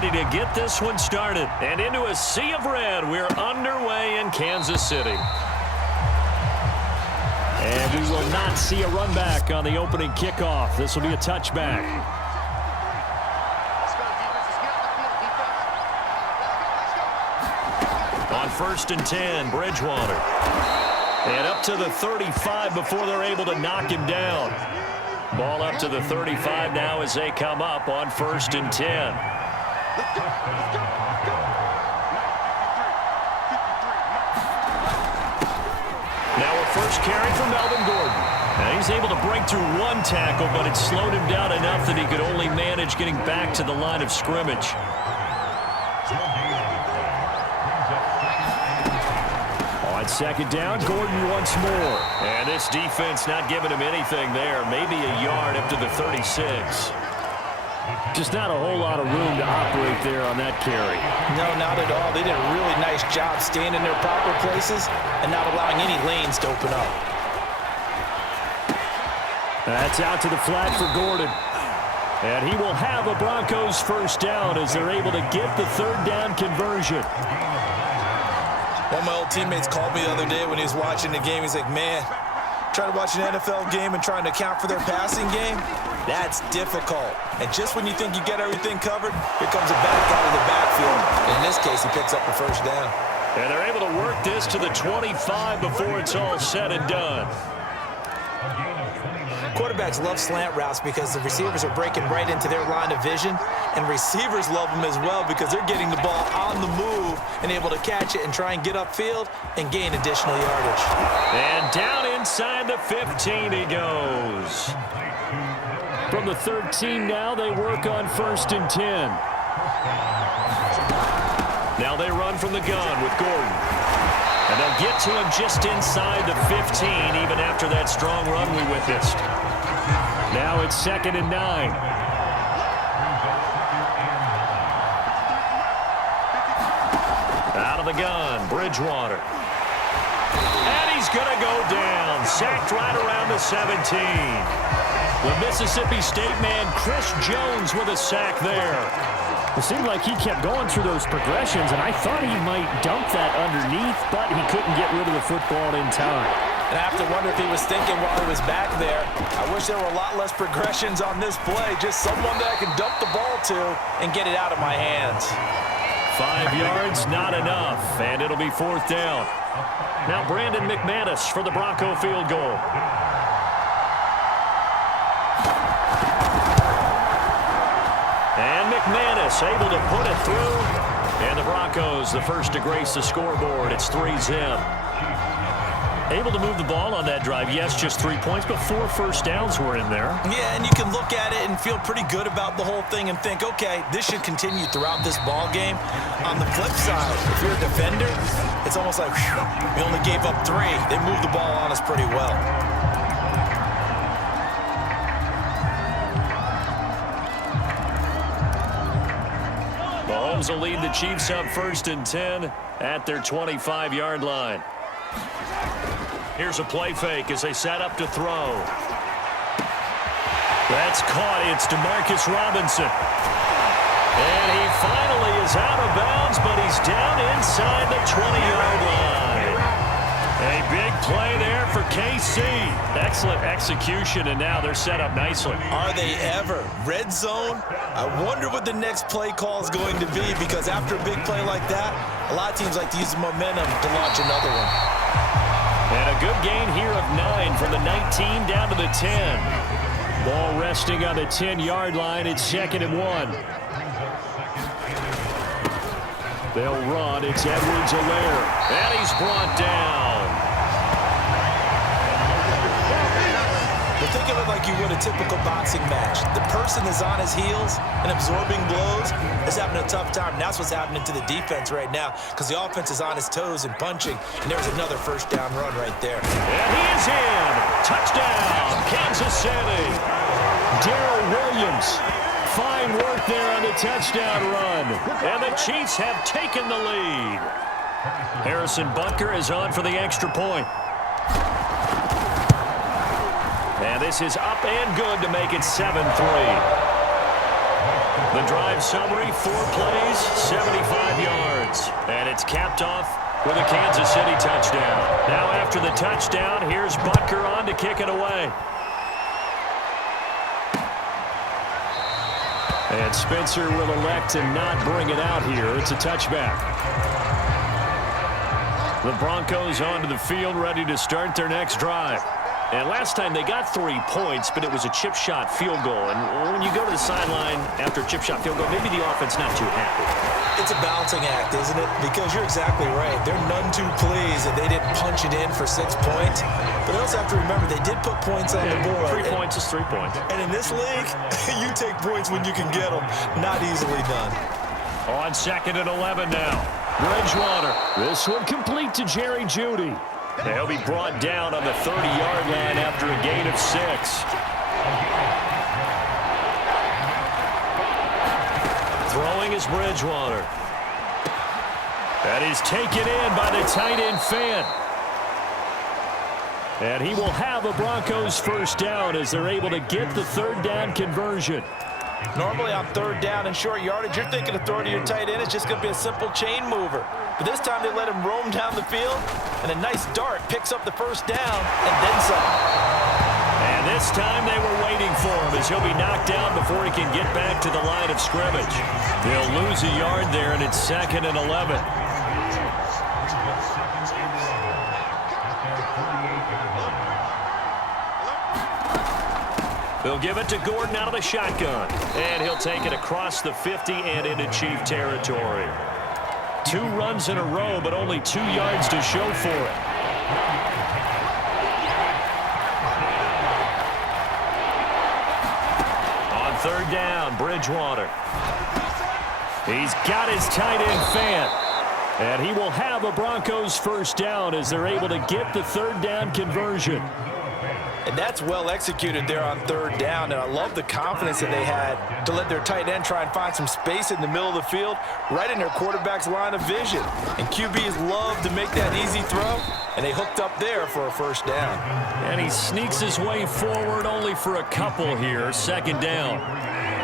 ready to get this one started. And into a sea of red, we're underway in Kansas City. And we will not see a run back on the opening kickoff. This will be a touchback. On 1st and 10, Bridgewater. And up to the 35 before they're able to knock him down. Ball up to the 35 now as they come up on 1st and 10. Now a first carry from Melvin Gordon. Now he's able to break through one tackle, but it slowed him down enough that he could only manage getting back to the line of scrimmage. On 2nd down, Gordon once more. And this defense not giving him anything there. Maybe a yard up to the 36. Just not a whole lot of room to operate there on that carry. No, not at all. They did a really nice job staying in their proper places and not allowing any lanes to open up. That's out to the flat for Gordon. And he will have a Broncos first down as they're able to get the 3rd down conversion. One of my old teammates called me the other day when he was watching the game. He's like, man, trying to watch an NFL game and trying to account for their passing game, that's difficult. And just when you think you get everything covered, here comes a back out of the backfield. And in this case, he picks up a first down. And they're able to work this to the 25 before it's all said and done. Quarterbacks love slant routes because the receivers are breaking right into their line of vision, and receivers love them as well because they're getting the ball on the move and able to catch it and try and get upfield and gain additional yardage. And down inside the 15 he goes. From the 13 now, they work on 1st and 10. Now they run from the gun with Gordon. And they'll get to him just inside the 15, even after that strong run we witnessed. Now it's 2nd and 9. Out of the gun, Bridgewater. And he's going to go down. Sacked right around the 17. The Mississippi State man, Chris Jones, with a sack there. It seemed like he kept going through those progressions, and I thought he might dump that underneath, but he couldn't get rid of the football in time. And I have to wonder if he was thinking while he was back there, I wish there were a lot less progressions on this play, just someone that I can dump the ball to and get it out of my hands. 5 yards, not enough, and it'll be 4th down. Now Brandon McManus for the Bronco field goal. And McManus able to put it through. And the Broncos, the first to grace the scoreboard. It's 3-zip. Able to move the ball on that drive. Yes, just 3 points, but 4 first downs were in there. Yeah, and you can look at it and feel pretty good about the whole thing and think, okay, this should continue throughout this ball game. On the flip side, if you're a defender, it's almost like, whew, we only gave up 3. They moved the ball on us pretty well. Mahomes will lead the Chiefs up 1st and 10 at their 25-yard line. Here's a play fake as they set up to throw. That's caught. It's DeMarcus Robinson. And he finally is out of bounds, but he's down inside the 20-yard line. A big play there for KC. Excellent execution, and now they're set up nicely. Are they ever? Red zone? I wonder what the next play call is going to be, because after a big play like that, a lot of teams like to use the momentum to launch another one. And a good gain here of 9 from the 19 down to the 10. Ball resting on the 10-yard line. It's 2nd and 1. They'll run. It's Edwards-Helaire. And he's brought down. But think of it like you would a typical boxing match. The person is on his heels and absorbing blows is having a tough time. And that's what's happening to the defense right now, because the offense is on his toes and punching. And there's another first down run right there. And he is in. Touchdown, Kansas City. Darrell Williams. Fine work there on the touchdown run. And the Chiefs have taken the lead. Harrison Butker is on for the extra point. And this is up and good to make it 7-3. The drive summary, 4 plays, 75 yards. And it's capped off with a Kansas City touchdown. Now after the touchdown, here's Butker on to kick it away. And Spencer will elect to not bring it out here. It's a touchback. The Broncos onto the field, ready to start their next drive. And last time they got 3 points, but it was a chip shot field goal. And when you go to the sideline after a chip shot field goal, maybe the offense not too happy. It's a balancing act, isn't it? Because you're exactly right. They're none too pleased that they didn't punch it in for 6 points. But they also have to remember they did put points on the board. 3 points is 3 points. And in this league, you take points when you can get them. Not easily done. On 2nd and 11 now. Bridgewater. This one complete to Jerry Jeudy. They'll be brought down on the 30-yard line after a gain of 6. Throwing is Bridgewater. That is taken in by the tight end Fant. And he will have a Broncos first down as they're able to get the 3rd down conversion. Normally on 3rd down and short yardage, you're thinking of throwing to your tight end. It's just going to be a simple chain mover. But this time they let him roam down the field, and a nice dart picks up the first down and then some. And this time they were waiting for him as he'll be knocked down before he can get back to the line of scrimmage. They'll lose a yard there, and it's 2nd and 11. They'll give it to Gordon out of the shotgun. And he'll take it across the 50 and into Chief territory. 2 runs in a row, but only 2 yards to show for it. On 3rd down, Bridgewater. He's got his tight end Fant. And he will have a Broncos first down as they're able to get the 3rd down conversion. And that's well executed there on 3rd down. And I love the confidence that they had to let their tight end try and find some space in the middle of the field, right in their quarterback's line of vision. And QBs love to make that easy throw, and they hooked up there for a first down. And he sneaks his way forward only for a couple here, 2nd down.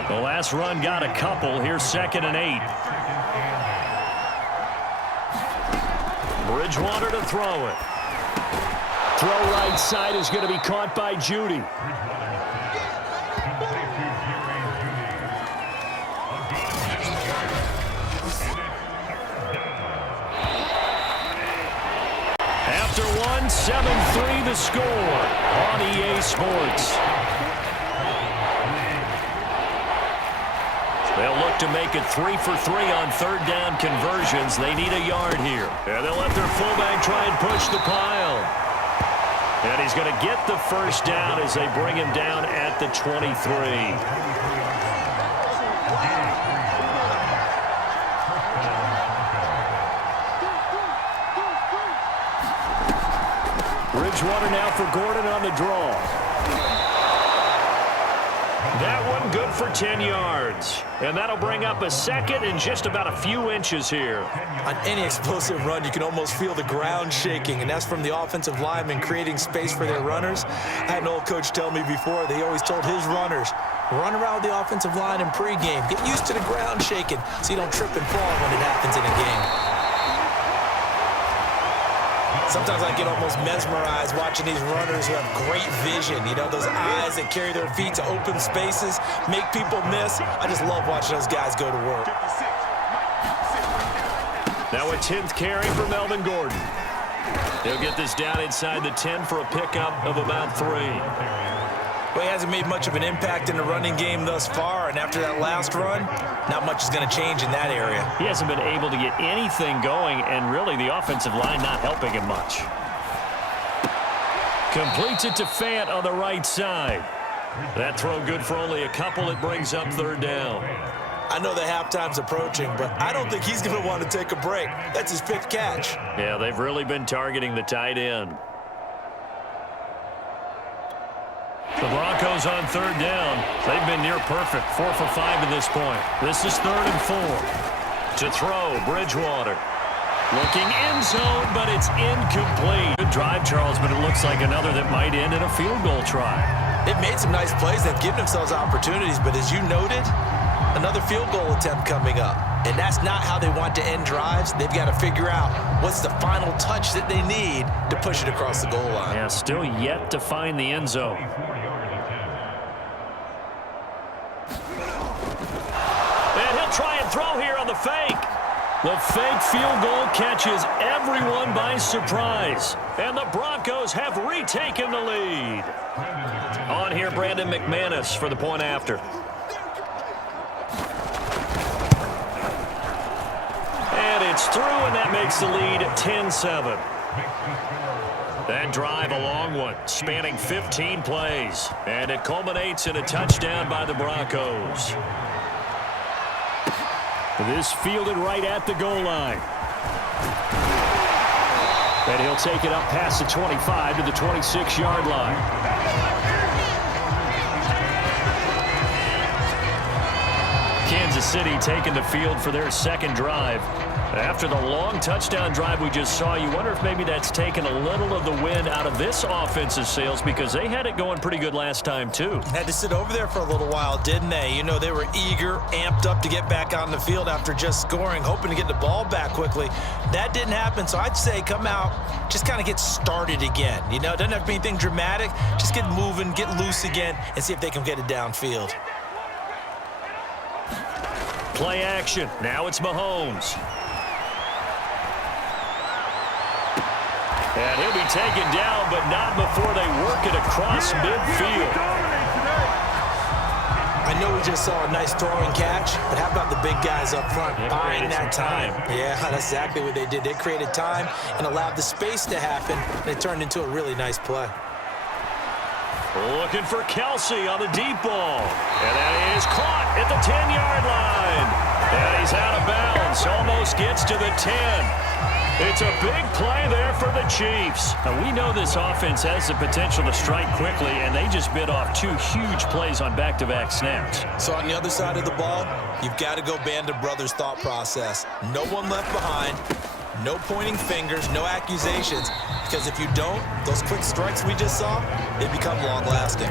The last run got a couple. Here's 2nd and 8. Bridgewater to throw it. Throw right side is going to be caught by Jeudy. After one, 7-3 the score on EA Sports. They'll look to make it 3 for 3 on 3rd down conversions. They need a yard here. And they'll let their fullback try and push the pile. And he's going to get the first down as they bring him down at the 23. Bridgewater now for Gordon on the draw. That one good for 10 yards. And that'll bring up a 2nd and just about a few inches here. On any explosive run, you can almost feel the ground shaking, and that's from the offensive linemen creating space for their runners. I had an old coach tell me before, they always told his runners, run around the offensive line in pregame. Get used to the ground shaking so you don't trip and fall when it happens in a game. Sometimes I get almost mesmerized watching these runners who have great vision. You know, those eyes that carry their feet to open spaces, make people miss. I just love watching those guys go to work. Now a 10th carry for Melvin Gordon. He'll get this down inside the 10 for a pickup of about 3. Well, he hasn't made much of an impact in the running game thus far, and after that last run, not much is going to change in that area. He hasn't been able to get anything going, and really the offensive line not helping him much. Completes it to Fant on the right side. That throw good for only a couple. It brings up 3rd down. I know the halftime's approaching, but I don't think he's going to want to take a break. That's his 5th catch. Yeah, they've really been targeting the tight end. The Broncos on 3rd down. They've been near perfect. 4 for 5 to this point. This is 3rd and 4. To throw, Bridgewater. Looking end zone, but it's incomplete. Good drive, Charles, but it looks like another that might end in a field goal try. They've made some nice plays. They've given themselves opportunities, but as you noted, another field goal attempt coming up. And that's not how they want to end drives. They've got to figure out what's the final touch that they need to push it across the goal line. Yeah, still yet to find the end zone. And he'll try and throw here on the fake. The fake field goal catches everyone by surprise. And the Broncos have retaken the lead. On here, Brandon McManus for the point after. And it's through, and that makes the lead 10-7. That drive a long one, spanning 15 plays. And it culminates in a touchdown by the Broncos. This fielded right at the goal line. And he'll take it up past the 25 to the 26-yard line. Kansas City taking the field for their second drive. After the long touchdown drive we just saw, you wonder if maybe that's taken a little of the wind out of this offensive sails, because they had it going pretty good last time too. Had to sit over there for a little while, didn't they? You know, they were eager, amped up to get back on the field after just scoring, hoping to get the ball back quickly. That didn't happen, so I'd say come out, just kind of get started again. You know, it doesn't have to be anything dramatic. Just get moving, get loose again, and see if they can get it downfield. Play action. Now it's Mahomes. And he'll be taken down, but not before they work it across midfield. I know we just saw a nice throwing catch, but how about the big guys up front buying that time? Yeah, that's exactly what they did. They created time and allowed the space to happen, and it turned into a really nice play. Looking for Kelsey on the deep ball. And that is caught at the 10-yard line. And he's out of bounds. Almost gets to the 10. It's a big play there for the Chiefs. Now, we know this offense has the potential to strike quickly, and they just bit off two huge plays on back-to-back snaps. So on the other side of the ball, you've got to go Band of Brothers thought process. No one left behind. No pointing fingers, no accusations, because if you don't, those quick strikes we just saw, they become long-lasting.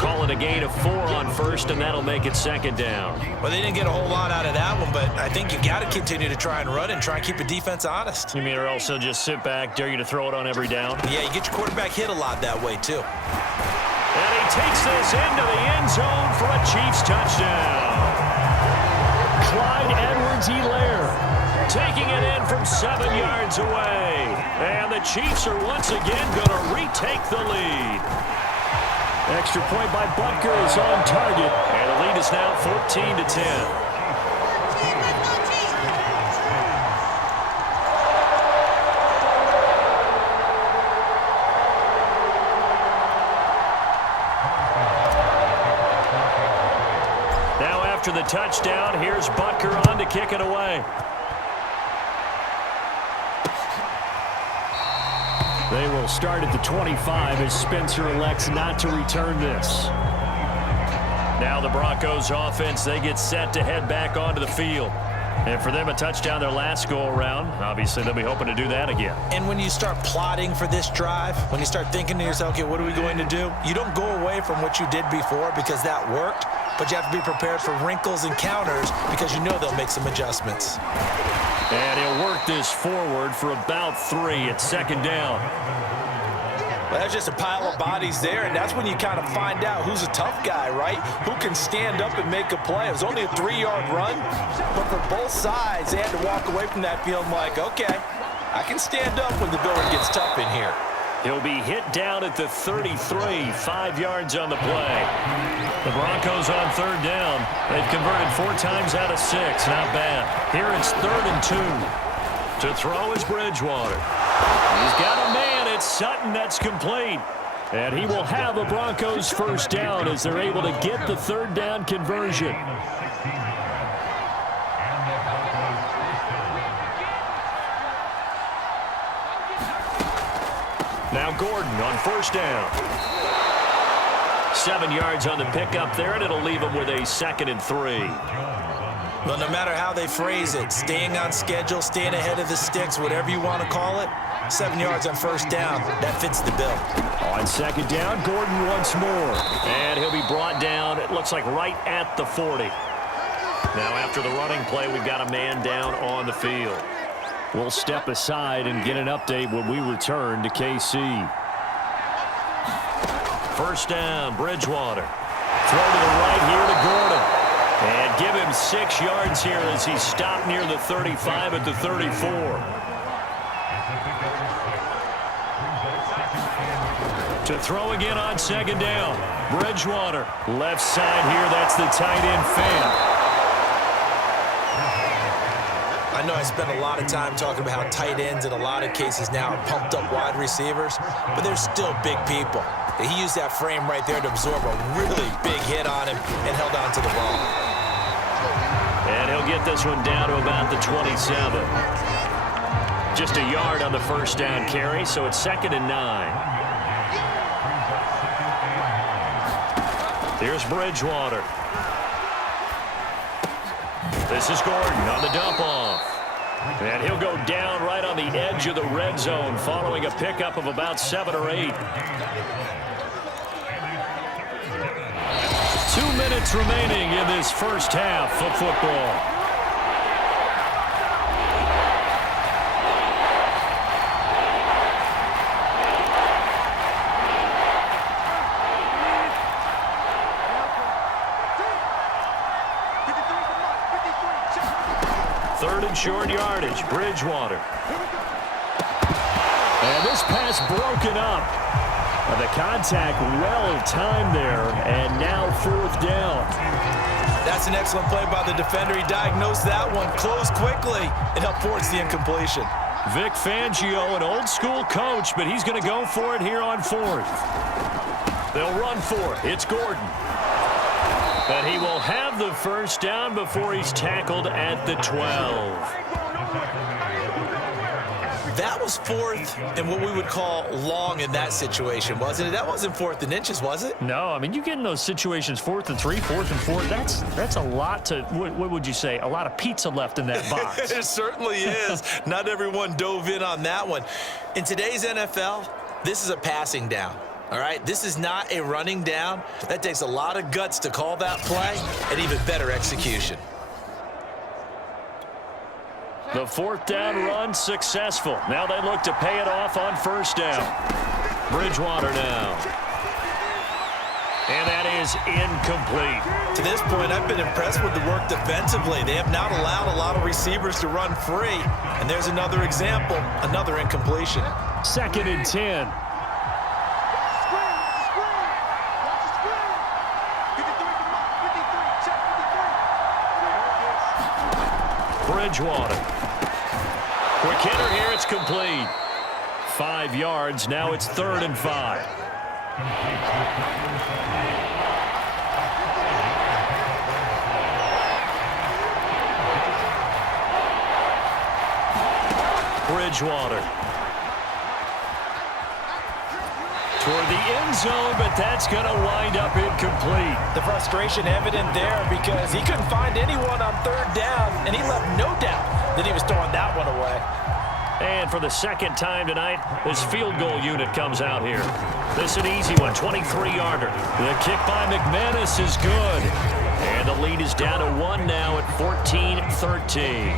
Call it a gain of 4 on first, and that'll make it second down. Well, they didn't get a whole lot out of that one, but I think you got to continue to try and run and try and keep the defense honest. You mean or else they'll just sit back, dare you to throw it on every down? Yeah, you get your quarterback hit a lot that way, too. And he takes this into the end zone for a Chiefs touchdown. Clyde Edwards-Helaire taking it in from 7 yards away. And the Chiefs are once again going to retake the lead. Extra point by Butker is on target. And the lead is now 14-10. Now after the touchdown, here's Butker on to kick it away. They will start at the 25 as Spencer elects not to return this. Now the Broncos offense, they get set to head back onto the field. And for them, a touchdown their last go-around. Obviously, they'll be hoping to do that again. And when you start plotting for this drive, when you start thinking to yourself, okay, what are we going to do? You don't go away from what you did before because that worked, but you have to be prepared for wrinkles and counters because you know they'll make some adjustments. And he'll work this forward for about 3 at second down. Well, that's just a pile of bodies there, and that's when you kind of find out who's a tough guy, right? Who can stand up and make a play. It was only a 3-yard run, but for both sides, they had to walk away from that feeling like, okay, I can stand up when the going gets tough in here. He'll be hit down at the 33, 5 yards on the play. The Broncos on third down. They've converted 4 times out of 6. Not bad. Here it's 3rd and 2. To throw is Bridgewater. He's got a man. It's Sutton that's complete. And he will have a Broncos first down as they're able to get the 3rd down conversion. Now Gordon on first down. 7 yards on the pickup there, and it'll leave him with a 2nd and 3. Well, no matter how they phrase it, staying on schedule, staying ahead of the sticks, whatever you want to call it, 7 yards on first down, that fits the bill. On second down, Gordon once more. And he'll be brought down, it looks like right at the 40. Now after the running play, we've got a man down on the field. We'll step aside and get an update when we return to KC. First down, Bridgewater. Throw to the right here to Gordon. And give him 6 yards here as he stopped near the 35 at the 34. To throw again on second down. Bridgewater. Left side here, that's the tight end fan. I know I spent a lot of time talking about how tight ends in a lot of cases now are pumped up wide receivers, but they're still big people. He used that frame right there to absorb a really big hit on him and held on to the ball. And he'll get this one down to about the 27. Just a yard on the first down carry, so it's 2nd and 9. Here's Bridgewater. This is Gordon on the dump off. And he'll go down right on the edge of the red zone following a pickup of about 7 or 8. 2 minutes remaining in this first half of football. Third and short yardage, Bridgewater. And this pass broken up. The contact well timed there, and now 4th down. That's an excellent play by the defender. He diagnosed that one, closed quickly, and helped force the incompletion. Vic Fangio, an old-school coach, but he's going to go for it here on 4th. They'll run for it. It's Gordon. But he will have the first down before he's tackled at the 12. That was 4th and what we would call long in that situation, wasn't it? That wasn't 4th and inches, was it? No, I mean, you get in those situations 4th and 3, 4th and 4. That's a lot to, what would you say, a lot of pizza left in that box. It certainly is. Not everyone dove in on that one. In today's NFL, this is a passing down. All right, this is not a running down. That takes a lot of guts to call that play and even better execution. The 4th down run successful. Now they look to pay it off on first down. Bridgewater now. And that is incomplete. To this point, I've been impressed with the work defensively. They have not allowed a lot of receivers to run free. And there's another example, another incompletion. 2nd and 10. Bridgewater. Quick hitter here, it's complete. 5 yards, now it's 3rd and 5. Bridgewater. Toward the end zone, but that's going to wind up incomplete. The frustration evident there because he couldn't find anyone on 3rd down, and he left no doubt that he was throwing that one away. And for the 2nd time tonight, this field goal unit comes out here. This is an easy one, 23-yarder. The kick by McManus is good. And the lead is down to 1 now at 14-13.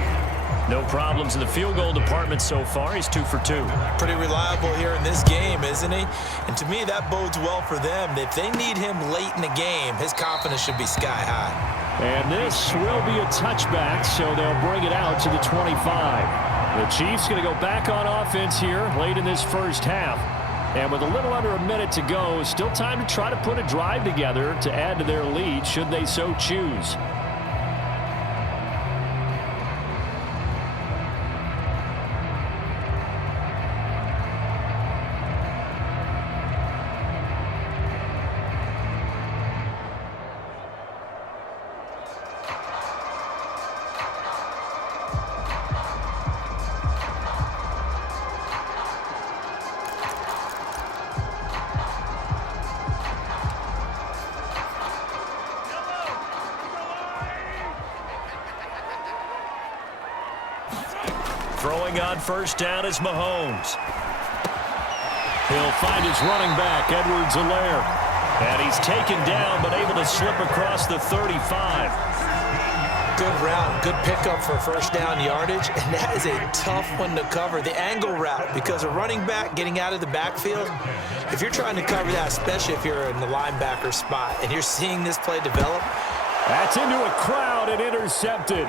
No problems in the field goal department so far. He's 2 for 2. Pretty reliable here in this game, isn't he? And to me, that bodes well for them. If they need him late in the game, his confidence should be sky high. And this will be a touchback, so they'll bring it out to the 25. The Chiefs going to go back on offense here late in this first half. And with a little under a minute to go, still time to try to put a drive together to add to their lead should they so choose. Throwing on first down is Mahomes. He'll find his running back, Edwards-Helaire. And he's taken down but able to slip across the 35. good route, good pickup for first down yardage, and that is a tough one to cover, the angle route, because a running back getting out of the backfield, if you're trying to cover that, especially if you're in the linebacker spot, and you're seeing this play develop. That's into a crowd and intercepted.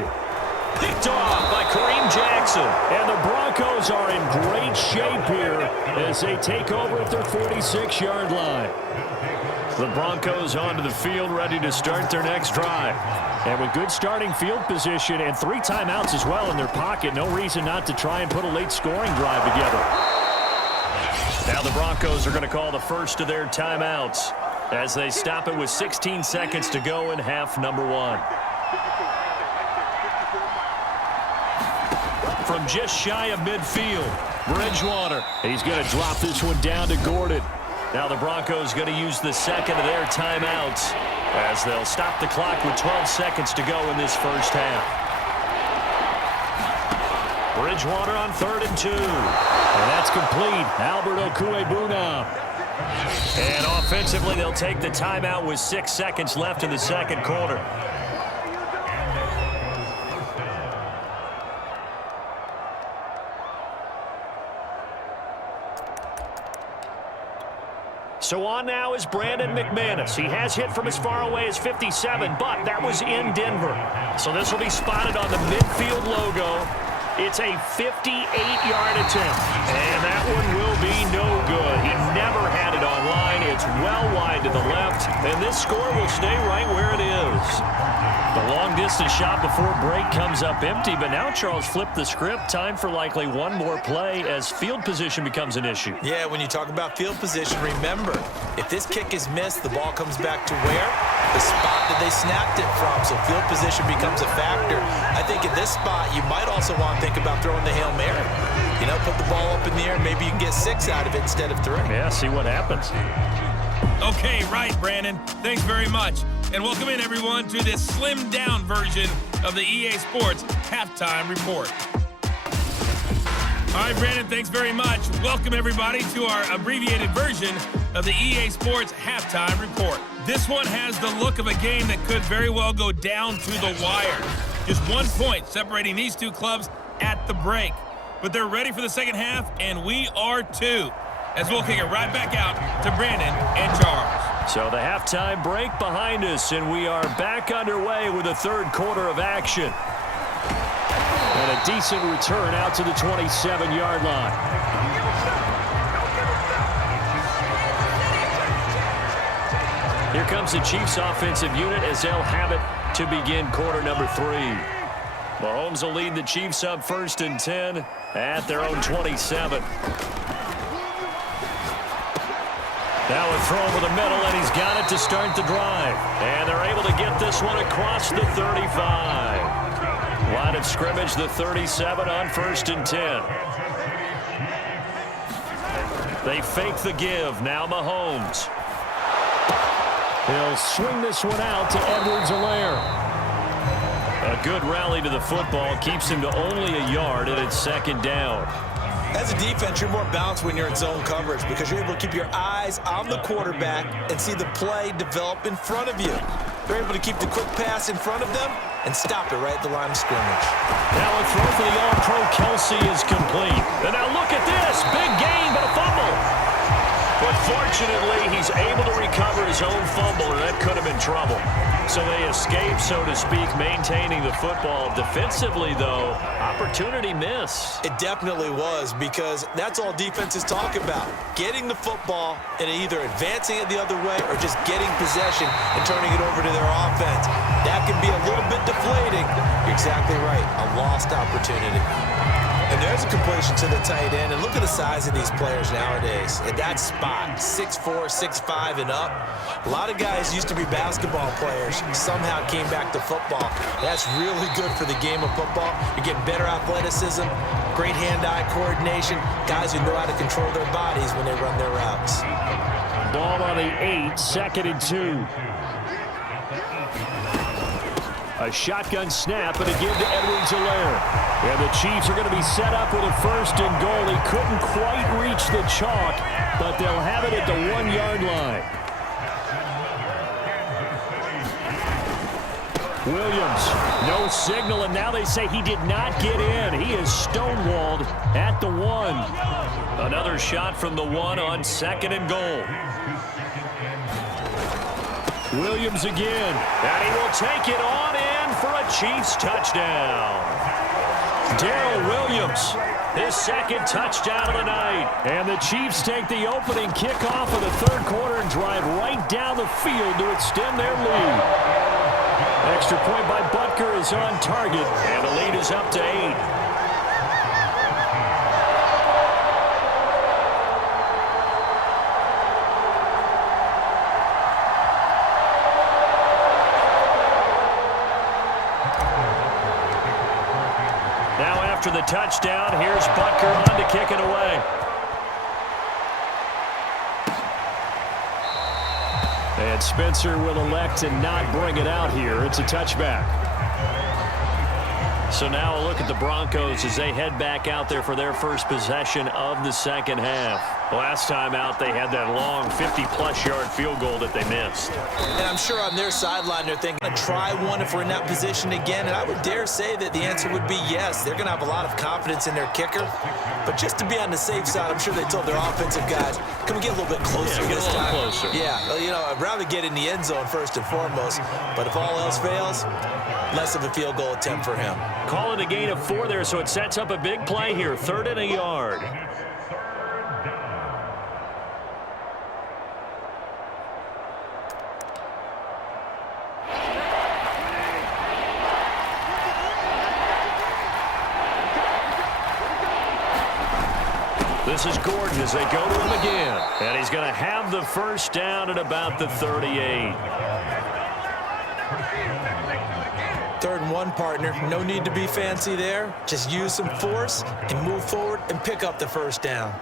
Picked off by Kareem Jackson. And the Broncos are in great shape here as they take over at their 46-yard line. The Broncos onto the field, ready to start their next drive. And with good starting field position and 3 timeouts as well in their pocket, no reason not to try and put a late scoring drive together. Now the Broncos are going to call the first of their timeouts as they stop it with 16 seconds to go in half number 1. From just shy of midfield, Bridgewater. He's going to drop this one down to Gordon. Now the Broncos going to use the second of their timeouts as they'll stop the clock with 12 seconds to go in this first half. Bridgewater on 3rd and 2. And that's complete. Albert Okwuegbunam. And offensively, they'll take the timeout with 6 seconds left in the second quarter. So on now is Brandon McManus. He has hit from as far away as 57, but that was in Denver. So this will be spotted on the midfield logo. It's a 58-yard attempt, and that one will be no good. He never had it on line. It's well wide to the left, and this score will stay right where it is. The long-distance shot before break comes up empty, but now Charles flipped the script. Time for likely one more play as field position becomes an issue. Yeah, when you talk about field position, remember, if this kick is missed, the ball comes back to where? The spot that they snapped it from, so field position becomes a factor. I think in this spot, you might also want to think about throwing the Hail Mary. You know, put the ball up in the air, and maybe you can get 6 out of it instead of 3. Yeah, see what happens. Okay, right, Brandon. Thanks very much. And welcome in, everyone, to this slimmed-down version of the EA Sports Halftime Report. All right, Brandon, thanks very much. Welcome, everybody, to our abbreviated version of the EA Sports Halftime Report. This one has the look of a game that could very well go down to the wire. Just 1 point separating these two clubs at the break. But they're ready for the second half, and we are too, as we'll kick it right back out to Brandon and Charles. So the halftime break behind us, and we are back underway with the third quarter of action. And a decent return out to the 27-yard line. Here comes the Chiefs offensive unit as they'll have it to begin quarter number 3. Mahomes will lead the Chiefs up 1st and 10 at their own 27. Now a throw over the middle, and he's got it to start the drive. And they're able to get this one across the 35. Line of scrimmage, the 37 on 1st and 10. They fake the give. Now Mahomes. He'll swing this one out to Edwards-Helaire. A good rally to the football keeps him to only a yard, and it's 2nd down. As a defense, you're more balanced when you're in zone coverage because you're able to keep your eyes on the quarterback and see the play develop in front of you. They're able to keep the quick pass in front of them and stop it right at the line of scrimmage. Now a throw for the All-Pro Kelsey is complete. And now look at this. Big gain, but a fumble. But fortunately, he's able to recover his own fumble, and that could have been trouble. So they escape, so to speak, maintaining the football. Defensively, though, opportunity miss. It definitely was, because that's all defenses talk about. Getting the football and either advancing it the other way or just getting possession and turning it over to their offense. That can be a little bit deflating. You're exactly right. A lost opportunity. And there's a completion to the tight end. And look at the size of these players nowadays. At that spot, 6'4", 6'5", and up. A lot of guys used to be basketball players, somehow came back to football. That's really good for the game of football. You're getting better athleticism, great hand-eye coordination, guys who know how to control their bodies when they run their routes. Ball on the 8, 2nd and 2. A shotgun snap and a give to Edwards-Helaire. And the Chiefs are going to be set up with a 1st and goal. He couldn't quite reach the chalk, but they'll have it at the 1-yard line. Williams, no signal, and now they say he did not get in. He is stonewalled at the 1. Another shot from the 1 on 2nd and goal. Williams again. And he will take it on in for a Chiefs touchdown. Darrell Williams, his 2nd touchdown of the night. And the Chiefs take the opening kickoff of the 3rd quarter and drive right down the field to extend their lead. Extra point by Butker is on target. And the lead is up to 8. After the touchdown, here's Butker on to kick it away. And Spencer will elect to not bring it out here. It's a touchback. So now a look at the Broncos as they head back out there for their first possession of the 2nd half. Last time out, they had that long 50-plus yard field goal that they missed. And I'm sure on their sideline they're thinking, try one if we're in that position again. And I would dare say that the answer would be yes. They're going to have a lot of confidence in their kicker. But just to be on the safe side, I'm sure they told their offensive guys, can we get a little bit closer this time? Closer. Yeah, well, you know, I'd rather get in the end zone first and foremost. But if all else fails, less of a field goal attempt for him. Call it a gain of 4 there, so it sets up a big play here. 3rd and a yard. This is Gordon as they go to him again. And he's going to have the first down at about the 38. 3rd and 1, partner. No need to be fancy there. Just use some force and move forward and pick up the first down.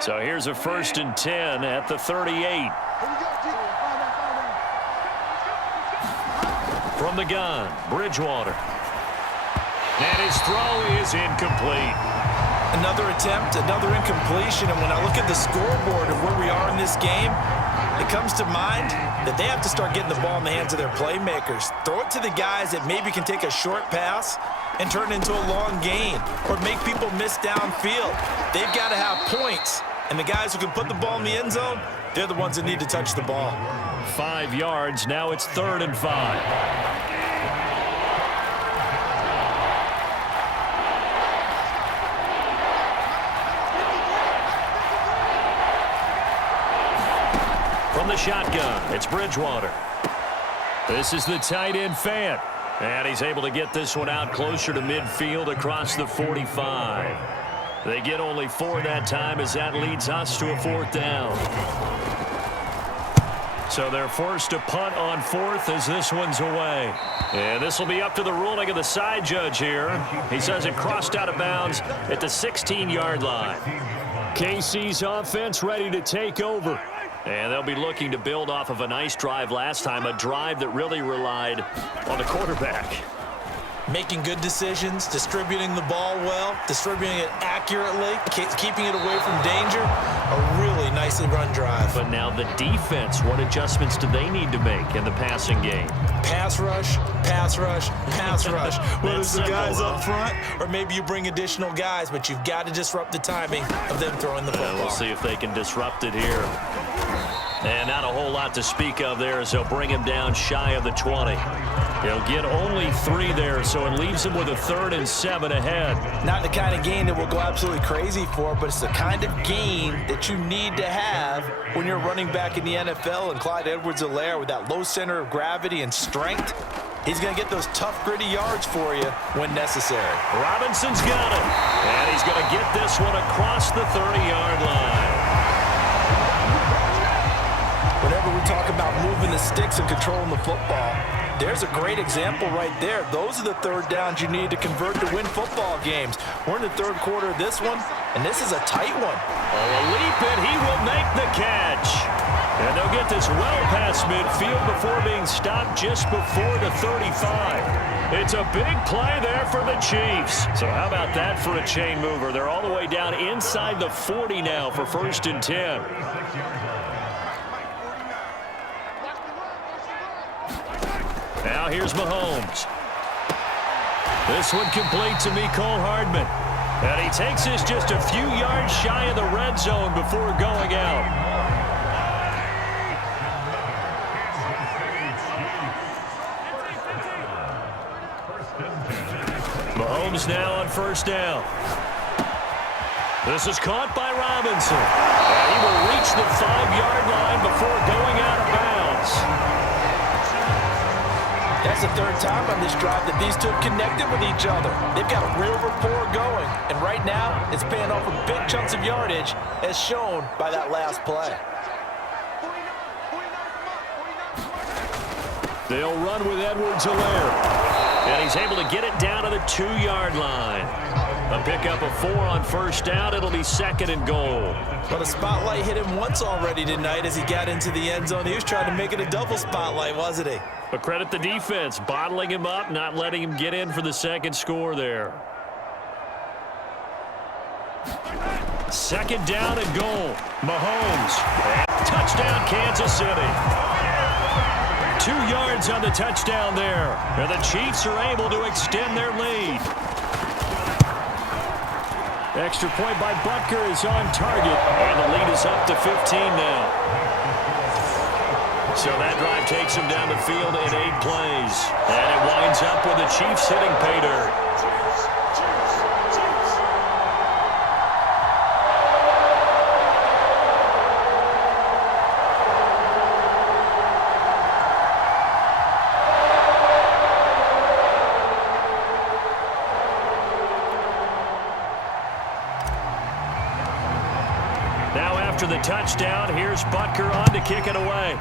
So here's a 1st and 10 at the 38. From the gun, Bridgewater. And his throw is incomplete. Another attempt, another incompletion. And when I look at the scoreboard of where we are in this game, it comes to mind that they have to start getting the ball in the hands of their playmakers. Throw it to the guys that maybe can take a short pass and turn it into a long gain or make people miss downfield. They've got to have points. And the guys who can put the ball in the end zone, they're the ones that need to touch the ball. 5 yards. Now it's 3rd and 5. From the shotgun, it's Bridgewater. This is the tight end, Fant. And he's able to get this one out closer to midfield across the 45. They get only 4 that time as that leads us to a 4th down. So they're forced to punt on 4th as this one's away. And this will be up to the ruling of the side judge here. He says it crossed out of bounds at the 16-yard line. KC's offense ready to take over. And they'll be looking to build off of a nice drive last time, a drive that really relied on the quarterback. Making good decisions, distributing the ball well, distributing it accurately, keeping it away from danger. A really nicely run drive. But now the defense, what adjustments do they need to make in the passing game? Pass rush, pass rush, pass rush. Whether it's the guys up front or maybe you bring additional guys, but you've got to disrupt the timing of them throwing the football. We'll see if they can disrupt it here. And not a whole lot to speak of there as they'll bring him down shy of the 20. He'll get only 3 there, so it leaves him with a 3rd and 7 ahead. Not the kind of gain that we'll go absolutely crazy for, but it's the kind of gain that you need to have when you're running back in the NFL. And Clyde Edwards-Helaire with that low center of gravity and strength, he's going to get those tough, gritty yards for you when necessary. Robinson's got it, and he's going to get this one across the 30-yard line. Whenever we talk about moving the sticks and controlling the football, there's a great example right there. Those are the 3rd downs you need to convert to win football games. We're in the 3rd quarter of this one, and this is a tight one. A leap, and he will make the catch. And they'll get this well past midfield before being stopped just before the 35. It's a big play there for the Chiefs. So how about that for a chain mover? They're all the way down inside the 40 now for 1st and 10. Now here's Mahomes. This one complete to Mecole Hardman. And he takes this just a few yards shy of the red zone before going out. Mahomes now on first down. This is caught by Robinson. And he will reach the 5-yard line before going out of bounds. That's the third time on this drive that these two have connected with each other. They've got a real rapport going. And right now, it's paying off with big chunks of yardage, as shown by that last play. They'll run with Edwards-Helaire. And he's able to get it down to the 2-yard line. A pickup of 4 on first down. It'll be 2nd and goal. Well, the spotlight hit him once already tonight as he got into the end zone. He was trying to make it a double spotlight, wasn't he? But credit the defense, bottling him up, not letting him get in for the second score there. 2nd down and goal. Mahomes. And touchdown, Kansas City. 2 yards on the touchdown there. And the Chiefs are able to extend their lead. Extra point by Butker is on target. And the lead is up to 15 now. So that drive takes him down the field in 8 plays. And it winds up with the Chiefs hitting pay dirt. Now after the touchdown, here's Butker on to kick it away.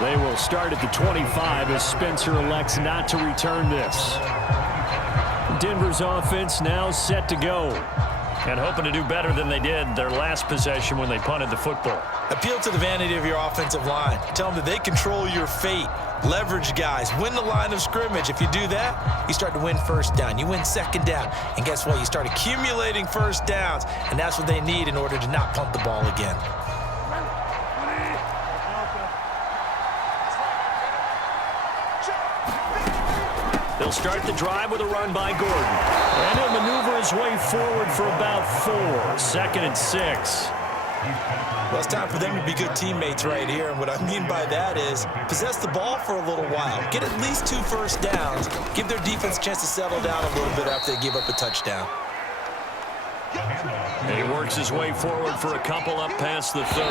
They will start at the 25 as Spencer elects not to return this. Denver's offense now set to go. And hoping to do better than they did their last possession when they punted the football. Appeal to the vanity of your offensive line. Tell them that they control your fate. Leverage guys. Win the line of scrimmage. If you do that, you start to win first down. You win second down. And guess what? You start accumulating first downs. And that's what they need in order to not punt the ball again. They'll start the drive with a run by Gordon. And he'll maneuver his way forward for about 4. 2nd and 6. Well, it's time for them to be good teammates right here. And what I mean by that is possess the ball for a little while. Get at least 2 first downs. Give their defense a chance to settle down a little bit after they give up a touchdown. And he works his way forward for a couple up past the 30.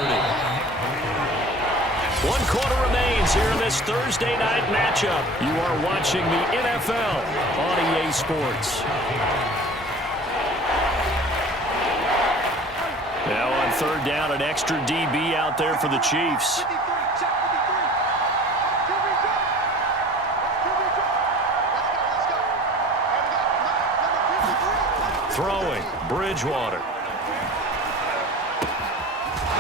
1 quarter remains here in this Thursday night matchup. You are watching the NFL on EA Sports. Now on 3rd down, an extra DB out there for the Chiefs. Throwing, Bridgewater.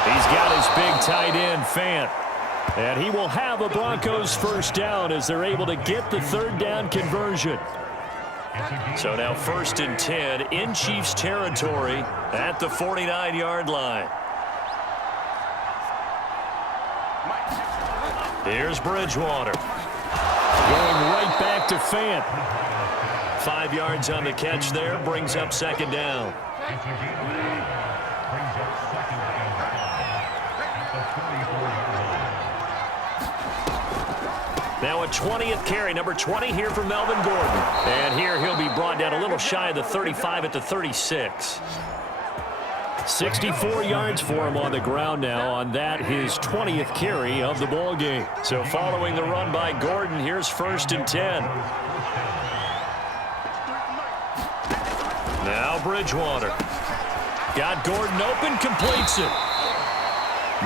He's got his big tight end, Fant. And he will have a Broncos first down as they're able to get the 3rd down conversion. So now 1st and 10 in Chiefs territory at the 49-yard line. Here's Bridgewater. Going right back to Fant. 5 yards on the catch there, brings up 2nd down. Now a 20th carry, number 20 here for Melvin Gordon. And here he'll be brought down a little shy of the 35 at the 36. 64 yards for him on the ground now on that, his 20th carry of the ball game. So following the run by Gordon, here's 1st and 10. Now Bridgewater. Got Gordon open, completes it.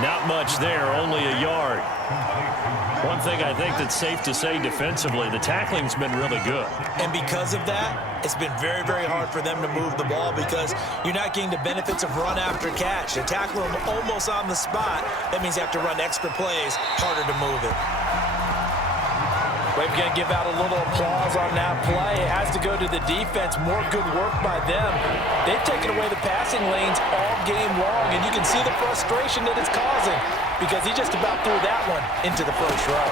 Not much there, only a yard. One thing I think that's safe to say defensively, the tackling's been really good. And because of that, it's been very, very hard for them to move the ball because you're not getting the benefits of run after catch. They tackle them almost on the spot. That means you have to run extra plays, harder to move it. Well, if you're going to give out a little applause on that play, it has to go to the defense. More good work by them. They've taken away the passing lanes all game long, and you can see the frustration that it's causing because he just about threw that one into the first row.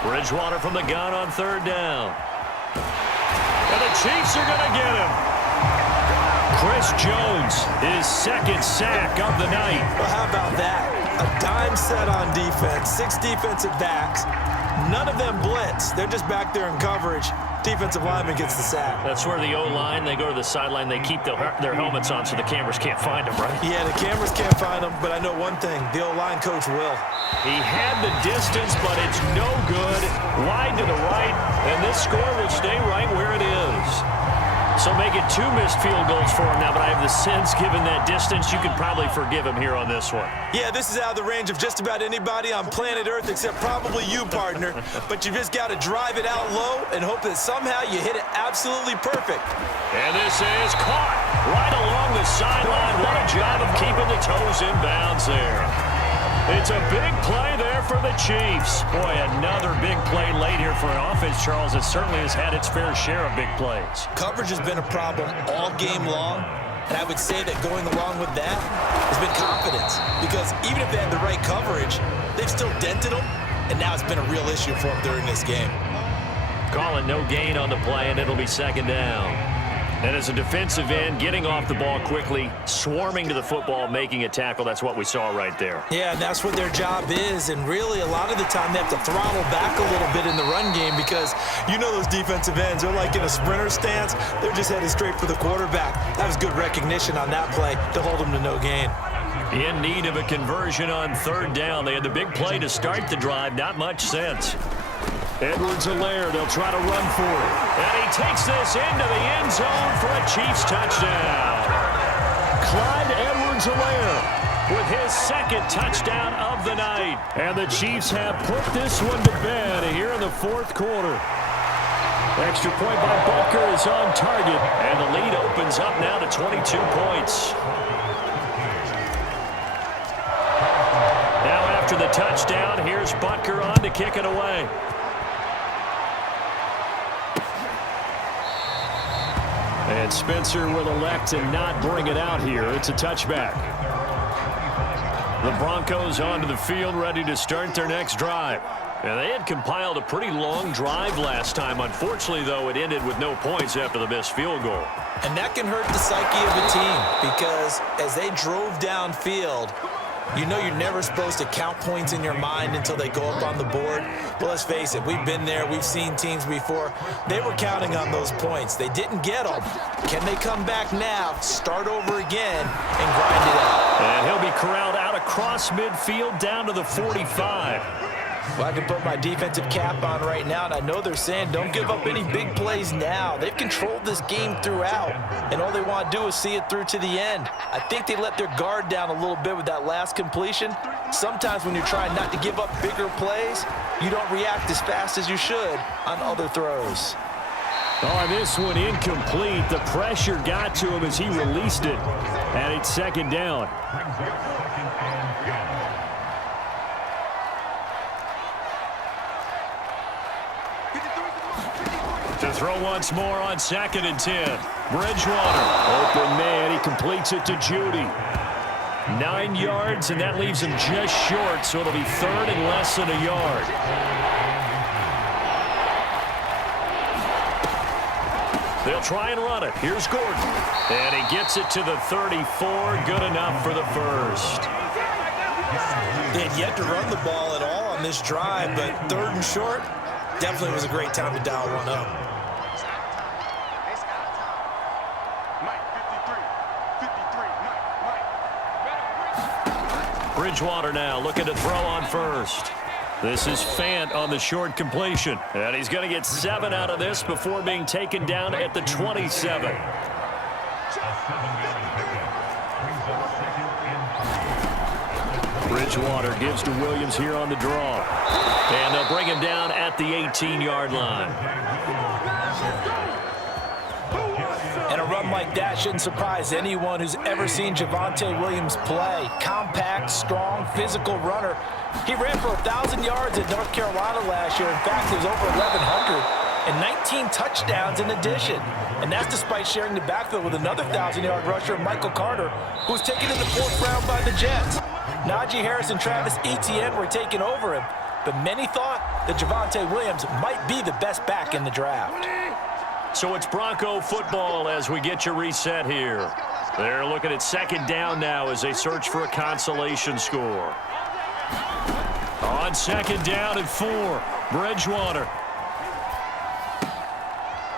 Bridgewater from the gun on third down. And the Chiefs are going to get him. Chris Jones, his second sack of the night. Well, how about that? A dime set on defense, 6 defensive backs. None of them blitz. They're just back there in coverage. Defensive lineman gets the sack. That's where the O-line, they go to the sideline, they keep their helmets on so the cameras can't find them, right? Yeah, the cameras can't find them, but I know one thing. The O-line coach will. He had the distance, but it's no good. Wide to the right, and this score will stay right where it is. So make it 2 missed field goals for him now, but I have the sense, given that distance, you could probably forgive him here on this one. Yeah, this is out of the range of just about anybody on planet Earth except probably you, partner. But you just got to drive it out low and hope that somehow you hit it absolutely perfect. And this is caught right along the sideline. What a job of keeping the toes in bounds there. It's a big play there for the Chiefs. Boy, another big play late here for an offense, Charles, that certainly has had its fair share of big plays. Coverage has been a problem all game long, and I would say that going along with that has been confidence. Because even if they had the right coverage, they've still dented them, and now it's been a real issue for them during this game. Calling no gain on the play, and it'll be second down. And as a defensive end, getting off the ball quickly, swarming to the football, making a tackle, that's what we saw right there. Yeah, and that's what their job is. And really, a lot of the time, they have to throttle back a little bit in the run game because you know those defensive ends, they're like in a sprinter stance. They're just headed straight for the quarterback. That was good recognition on that play to hold them to no gain. In need of a conversion on third down. They had the big play to start the drive. Not much sense. Edwards-Helaire, they'll try to run for it. And he takes this into the end zone for a Chiefs touchdown. Clyde Edwards-Helaire with his second touchdown of the night. And the Chiefs have put this one to bed here in the fourth quarter. Extra point by Butker is on target. And the lead opens up now to 22 points. Now after the touchdown, here's Butker on to kick it away. And Spencer will elect to not bring it out here. It's a touchback. The Broncos onto the field, ready to start their next drive. And they had compiled a pretty long drive last time. Unfortunately, though, it ended with no points after the missed field goal. And that can hurt the psyche of a team because as they drove downfield, you know you're never supposed to count points in your mind until they go up on the board. But let's face it, we've been there. We've seen teams before. They were counting on those points. They didn't get them. Can they come back now, start over again, and grind it out? And he'll be corralled out across midfield down to the 45. Well, I can put my defensive cap on right now, and I know they're saying don't give up any big plays now. They've controlled this game throughout, and all they want to do is see it through to the end. I think they let their guard down a little bit with that last completion. Sometimes when you're trying not to give up bigger plays, you don't react as fast as you should on other throws. Oh, this one incomplete. The pressure got to him as he released it, and it's second down. To throw once more on 2nd and 10. Bridgewater. Open man. He completes it to Judy. 9 yards, and that leaves him just short, so it'll be third and less than a yard. They'll try and run it. Here's Gordon. And he gets it to the 34. Good enough for the first. They had yet to run the ball at all on this drive, but third and short definitely was a great time to dial one up. Bridgewater now looking to throw on first. This is Fant on the short completion. And he's going to get 7 out of this before being taken down at the 27. Bridgewater gives to Williams here on the draw. And they'll bring him down at the 18-yard line. And a run like that shouldn't surprise anyone who's ever seen Javonte Williams play. Compact, strong, physical runner. He ran for 1,000 yards at North Carolina last year. In fact, it was over 1,100. And 19 touchdowns in addition. And that's despite sharing the backfield with another 1,000-yard rusher, Michael Carter, who was taken in the 4th round by the Jets. Najee Harris and Travis Etienne were taking over him, but many thought that Javonte Williams might be the best back in the draft. So it's Bronco football as we get you reset here. They're looking at 2nd down now as they search for a consolation score. On 2nd down and 4, Bridgewater.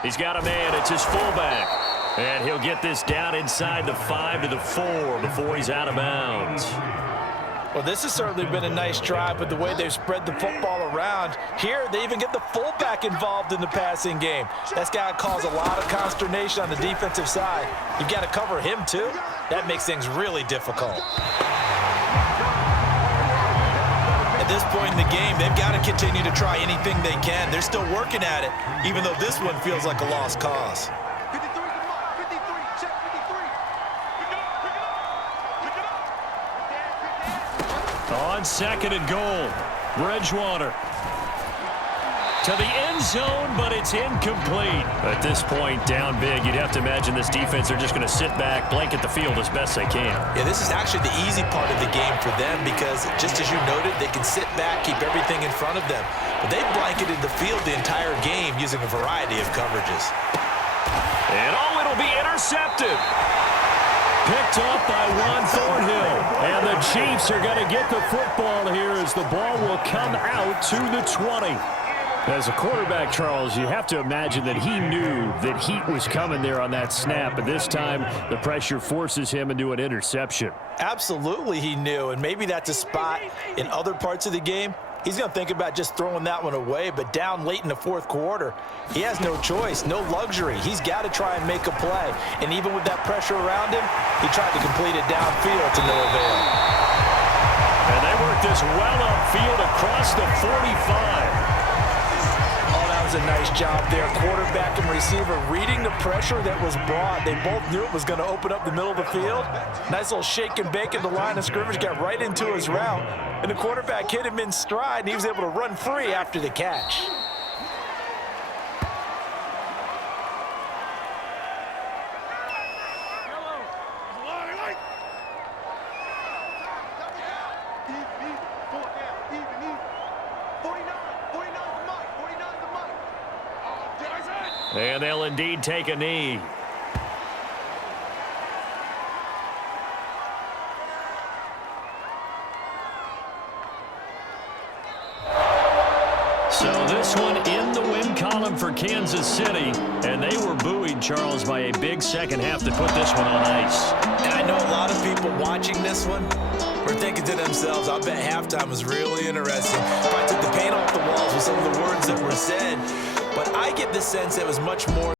He's got a man. It's his fullback. And he'll get this down inside the 5 to the 4 before he's out of bounds. Well, this has certainly been a nice drive with the way they've spread the football around. Here, they even get the fullback involved in the passing game. That's got to cause a lot of consternation on the defensive side. You've got to cover him, too. That makes things really difficult. At this point in the game, they've got to continue to try anything they can. They're still working at it, even though this one feels like a lost cause. On 2nd and goal, Bridgewater to the end zone, but it's incomplete. At this point, down big, you'd have to imagine this defense are just going to sit back, blanket the field as best they can. Yeah, this is actually the easy part of the game for them because, just as you noted, they can sit back, keep everything in front of them. But they've blanketed the field the entire game using a variety of coverages. And it'll be intercepted. Picked off by Juan Thornhill. And the Chiefs are going to get the football here as the ball will come out to the 20. As a quarterback, Charles, you have to imagine that he knew that heat was coming there on that snap. But this time, the pressure forces him into an interception. Absolutely he knew, and maybe that's a spot in other parts of the game. He's going to think about just throwing that one away, but down late in the 4th quarter, he has no choice, no luxury. He's got to try and make a play. And even with that pressure around him, he tried to complete it downfield to no avail. And they work this well upfield across the 45. A nice job there, quarterback and receiver reading the pressure that was brought. They both knew it was going to open up the middle of the field. Nice little shake and bake at the line of scrimmage, got right into his route, and the quarterback hit him in stride, and he was able to run free after the catch. And they'll indeed take a knee. So this one in the win column for Kansas City. And they were buoyed, Charles, by a big second half to put this one on ice. And I know a lot of people watching this one were thinking to themselves, I bet halftime was really interesting. If I took the paint off the walls with some of the words that were said. But I get the sense it was much more